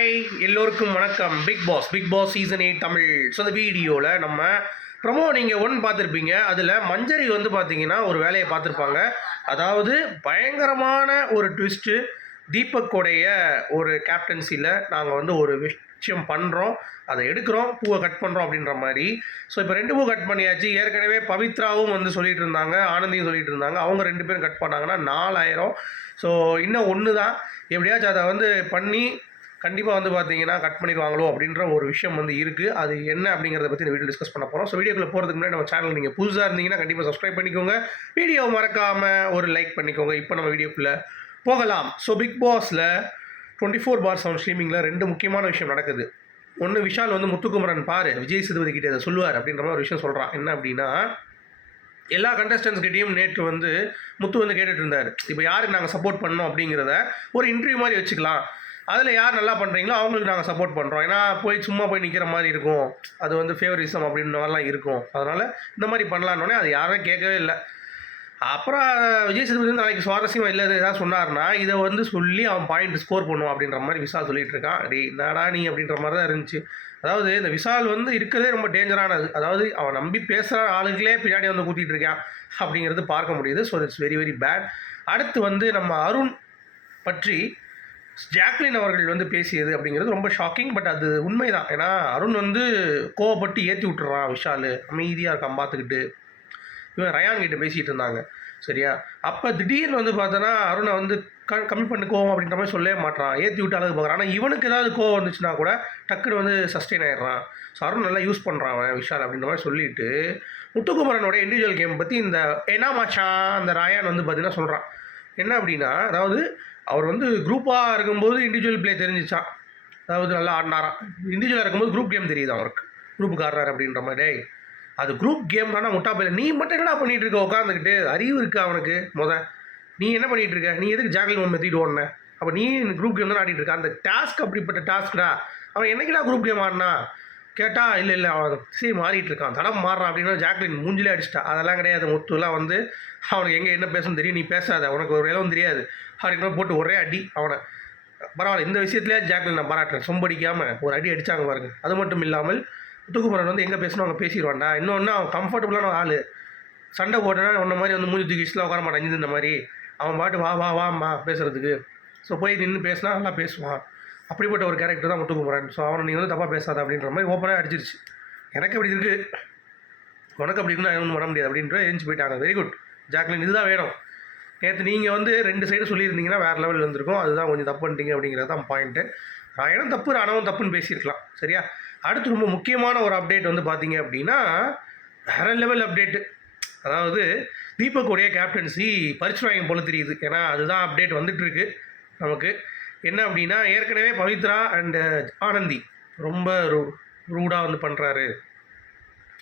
Hi எல்லோருக்கும் வணக்கம். Bigg Boss Bigg Boss season eight Tamil. So அந்த வீடியோவில் நம்ம ப்ரமோ நீங்கள் ஒன்று பார்த்துருப்பீங்க. அதில் மஞ்சரி வந்து பார்த்தீங்கன்னா ஒரு வேலையை பார்த்துருப்பாங்க. அதாவது பயங்கரமான ஒரு ட்விஸ்ட்டு தீபக்கோடைய ஒரு கேப்டன்சியில் நாங்கள் வந்து ஒரு விஷயம் பண்ணுறோம் அதை எடுக்கிறோம். பூவை கட் பண்ணுறோம் அப்படின்ற மாதிரி. ஸோ இப்போ ரெண்டு பூ கட் பண்ணியாச்சு. ஏற்கனவே பவித்ராவும் வந்து சொல்லிகிட்டு இருந்தாங்க. ஆனந்தியும் சொல்லிகிட்டு இருந்தாங்க. அவங்க ரெண்டு பேரும் கட் பண்ணாங்கன்னா நாலாயிரம். ஸோ இன்னும் ஒன்று தான் எப்படியாச்சும் அதை வந்து பண்ணி கண்டிப்பாக வந்து பார்த்தீங்கன்னா கட் பண்ணிடுவாங்களோ அப்படின்ற ஒரு விஷயம் வந்து இருக்குது அது என்ன அப்படிங்கிறத பற்றி இந்த வீடியோ டிஸ்கஸ் பண்ண போகிறோம் ஸோ வீடியோக்குள்ள போகிறதுக்கு முன்னாடி நம்ம சேனல் நீங்கள் புதுசாக இருந்தீங்கன்னா கண்டிப்பாக சப்ஸ்கிரைப் பண்ணிக்கோங்க. வீடியோ மறக்காமல் ஒரு லைக் பண்ணிக்கோங்க. இப்போ நம்ம வீடியோக்குள்ளே போகலாம். ஸோ பிக் பாஸில் டுவெண்ட்டி ஃபோர் பார் செவன் ஸ்ட்ரீமிங்கில் ரெண்டு முக்கியமான விஷயம் நடக்குது. ஒன்று விஷால் வந்து முத்துக்குமரன் பாரு விஜய் சேதுபதி கிட்டே அதை சொல்லுவார் அப்படின்ற மாதிரி ஒரு விஷயம் சொல்கிறான் என்ன அப்படின்னா எல்லா கண்டஸ்டன்ஸ்கிட்டையும் கிட்டேயும் நேற்று வந்து முத்து வந்து கேட்டுட்டு இருந்தார். இப்போ யாருக்கு நாங்கள் சப்போர்ட் பண்ணோம் அப்படிங்கிறத ஒரு இன்டர்வியூ மாதிரி வச்சுக்கலாம். அதில் யார் நல்லா பண்ணுறீங்களோ அவங்களுக்கு நாங்கள் சப்போர்ட் பண்ணுறோம் ஏன்னா போய் சும்மா போய் நிற்கிற மாதிரி இருக்கும். அது வந்து ஃபேவரிசம் அப்படின்ற மாதிரிலாம் இருக்கும். அதனால் இந்த மாதிரி பண்ணலான்னொடனே அது யாரும் கேட்கவே இல்லை. அப்புறம் விஜய் சேதுபதி வந்து நாளைக்கு சுவாரஸ்யமாக இல்லை ஏதாவது சொன்னார்னா இதை வந்து சொல்லி அவன் பாயிண்ட் ஸ்கோர் பண்ணுவான் அப்படின்ற மாதிரி விஷால் சொல்லிட்டு இருக்கான். டேய் நாடா நீ? அப்படின்ற மாதிரி தான் இருந்துச்சு. அதாவது இந்த விஷால் வந்து இருக்கிறதே ரொம்ப டேஞ்சரானது அதாவது அவன் நம்பி பேசுகிற ஆளுங்களே பின்னாடி வந்து கூட்டிகிட்டு இருக்கான் அப்படிங்கிறது பார்க்க முடியுது. So it's very very bad அடுத்து வந்து நம்ம அருண் பற்றி ஜாக்லின் அவர்கள் வந்து பேசியது அப்படிங்கிறது ரொம்ப ஷாக்கிங் பட் அது உண்மைதான். ஏன்னா அருண் வந்து கோவப்பட்டு ஏற்றி விட்டுறான் விஷால். அமைதியாக இருக்கான் பார்த்துக்கிட்டு இவன் ரயான் கிட்ட பேசிகிட்டு இருந்தாங்க. சரியா? அப்போ திடீர்னு வந்து பார்த்தோன்னா அருணை வந்து க கம்மி பண்ணு கோவம் அப்படின்ற மாதிரி சொல்லவே மாட்டான் ஏற்றி விட்டு அளவுக்கு பார்க்குறான் ஆனால் இவனுக்கு ஏதாவது கோவம் வந்துச்சுன்னா கூட டக்குன்னு வந்து சஸ்டெயின் ஆயிடுறான். ஸோ அருண் நல்லா யூஸ் பண்ணுறான் அவன் விஷால் அப்படின்ற மாதிரி சொல்லிட்டு முத்துக்குமரனோட இண்டிவிஜுவல் கேம் பற்றி இந்த ஏன்னா மாச்சான் அந்த ராயான் வந்து பார்த்தீங்கன்னா சொல்கிறான் என்ன அப்படின்னா அதாவது அவர் வந்து குரூப்பாக இருக்கும்போது இண்டிவிஜுவல் ப்ளே தெரிஞ்சிச்சான். அதாவது நல்லா ஆடினாராம் இண்டிவிஜுவலாக இருக்கும்போது குரூப் கேம் தெரியுது அவருக்கு. குரூப்புக்கு ஆடுறாரு அப்படின்ற மாதிரி. டேய் அது குரூப் கேம் தானே முட்டா பையன் நீ மட்டும் என்னடா பண்ணிகிட்டு இருக்க? உட்காந்துக்கிட்டு அறிவு இருக்கா அவனுக்கு? முத. நீ என்ன பண்ணிகிட்டு இருக்க? நீ எதுக்கு ஜாக்லின் ஒன்று மெத்திட்டு ஓடன? அப்போ நீ குரூப் கேம் தான் ஆடிட்டு இருக்க? அந்த டாஸ்க் அப்படிப்பட்ட டாஸ்க்டா அவன் என்னைக்குடா குரூப் கேம் ஆடினா? கேட்டால் இல்லை இல்லை அவன் சரி மாறிட்டு இருக்கான். தடம் மாறுறான். அப்படின்னா ஜாக்லின் மூஞ்சிலே அடிச்சிட்டா. அதெல்லாம் கிடையாது. முத்துலாம் வந்து அவனுக்கு எங்கே என்ன பேசணும் தெரியும்? நீ பேசாத. உனக்கு ஒரு இலவும் தெரியாது. அப்படின்னு போட்டு ஒரே அடி அவனை. பரவாயில்ல. இந்த விஷயத்துலேயே ஜாக்லின் நான் பாராட்டுறேன். சொம்படிக்காமல் ஒரு அடி அடிச்சாங்க பாருங்க. அது மட்டும் இல்லாமல் முத்துக்குமரன் வந்து எங்கே பேசணும்? அவங்க பேசிடுவான்டா. இன்னொன்று அவன் கம்ஃபர்டபுளான ஆள். சண்டை போட்டேன்னா உன்ன மாதிரி வந்து மூஞ்சி தூக்கி உட்கார மாட்டான். இந்த மாதிரி. அவன் பாட்டு வா வா வாம்மா பேசுகிறதுக்கு ஸோ போய் நின்று பேசினா நல்லா பேசுவான். அப்படிப்பட்ட ஒரு கேரக்டர் தான் முத்துக்குமரன் ஸோ அவனை நீங்கள் வந்து தப்பாக பேசாத அப்படின்ற மாதிரி ஓப்பனாக அடிச்சிருச்சு. எனக்கு அப்படி இருக்குது உனக்கு அப்படி இருந்தால் ஒன்றும் பண்ண முடியாது அப்படின்ற எழுந்து போயிட்டாங்க. வெரி குட் ஜாக்லின் இதுதான் வேணும் நேற்று நீங்கள் வந்து ரெண்டு சைடு சொல்லியிருந்தீங்கன்னா வேறு லெவலில் இருந்திருக்கும். அதுதான் கொஞ்சம் தப்பு பண்ணிட்டீங்க அப்படிங்கிறது தான் பாயிண்ட்டு ராயனும் தப்பு ராணவம் தப்புன்னு பேசியிருக்கலாம். சரியா? அடுத்து ரொம்ப முக்கியமான ஒரு அப்டேட் வந்து பார்த்தீங்க அப்படின்னா வேறு லெவல் அப்டேட்டு அதாவது தீபக்குடைய கேப்டன்சி பரிசுராயம் போல தெரியுது. ஏன்னா அதுதான் அப்டேட் வந்துட்டு இருக்கு நமக்கு. என்ன அப்படின்னா ஏற்கனவே பவித்ரா அண்டு uh, ஆனந்தி ரொம்ப ரூ ரூடாக வந்து பண்ணுறாரு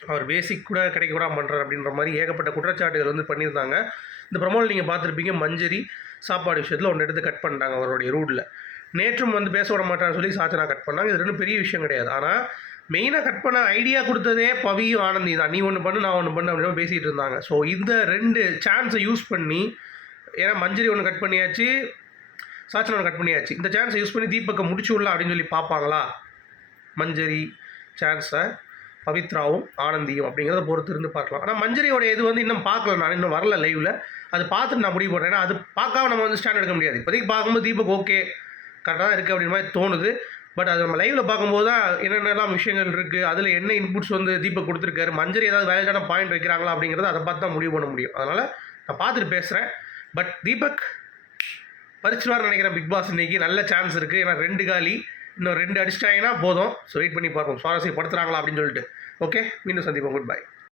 அவர் பேசிக் கூட கிடைக்க கூட பண்ணுறாரு அப்படின்ற மாதிரி ஏகப்பட்ட குற்றச்சாட்டுகள் வந்து பண்ணியிருந்தாங்க. இந்த ப்ரமோவில் நீங்கள் பார்த்துருப்பீங்க மஞ்சரி சாப்பாடு விஷயத்தில் ஒன்று எடுத்து கட் பண்ணிட்டாங்க அவருடைய ரூட்டில் நேற்றும் வந்து பேச விட மாட்டான்னு சொல்லி சாச்சனா கட் பண்ணாங்க. இது ரெண்டும் பெரிய விஷயம் கிடையாது. ஆனால் மெயினாக கட் பண்ண ஐடியா கொடுத்ததே பவியும் ஆனந்தி தான். நீ ஒன்று பண்ணு நான் ஒன்று பண்ணு அப்படின்னு பேசிகிட்டு இருந்தாங்க. ஸோ இந்த ரெண்டு சான்ஸை யூஸ் பண்ணி ஏன்னா மஞ்சரி ஒன்று கட் பண்ணியாச்சு. சாச்சனா ஒன்று கட் பண்ணியாச்சு. இந்த சான்ஸை யூஸ் பண்ணி தீபக்கை முடிச்சு விடலாம் அப்படின்னு சொல்லி பார்ப்பாங்களா? மஞ்சரி சான்ஸை பவித்ராவும் ஆனந்தியும் அப்படிங்கிறத பொறுத்து இருந்து பார்க்கலாம். ஆனால் மஞ்சரியோட இது வந்து இன்னும் பார்க்கல. நான் இன்னும் வரல லைவில் அது பார்த்துட்டு நான் முடிவு பண்ணுறேன் ஏன்னா அது பார்க்காம நம்ம வந்து ஸ்டாண்ட் எடுக்க முடியாது. இப்போதைக்கு பார்க்கும்போது தீபக் ஓகே கரெக்டாக தான் இருக்குது அப்படின்ற மாதிரி தோணுது. பட் அது நம்ம லைவில் பார்க்கும்போது தான் என்னென்னலாம் விஷயங்கள் இருக்குது அதில் என்ன இன்புட்ஸ் வந்து தீபக் கொடுத்துருக்காரு மஞ்சரி ஏதாவது வேலையான பாயிண்ட் வைக்கிறாங்களா அப்படிங்கிறத அதை பார்த்து தான் முடிவு பண்ண முடியும். அதனால் நான் பார்த்துட்டு பேசுகிறேன் பட் தீபக் பறிச்சுவார் நினைக்கிறேன் பிக் பாஸ் இன்னைக்கு. நல்ல சான்ஸ் இருக்குது ஏன்னா ரெண்டு காலி இன்னும் ரெண்டு அடிச்சிட்டாங்கன்னா போதும். ஸோ வெயிட் பண்ணி பார்ப்போம். சுவாரஸ்யப்படுத்துகிறாங்களா அப்படின்னு சொல்லிட்டு. ஓகே மீண்டும் சந்திப்போம். Good bye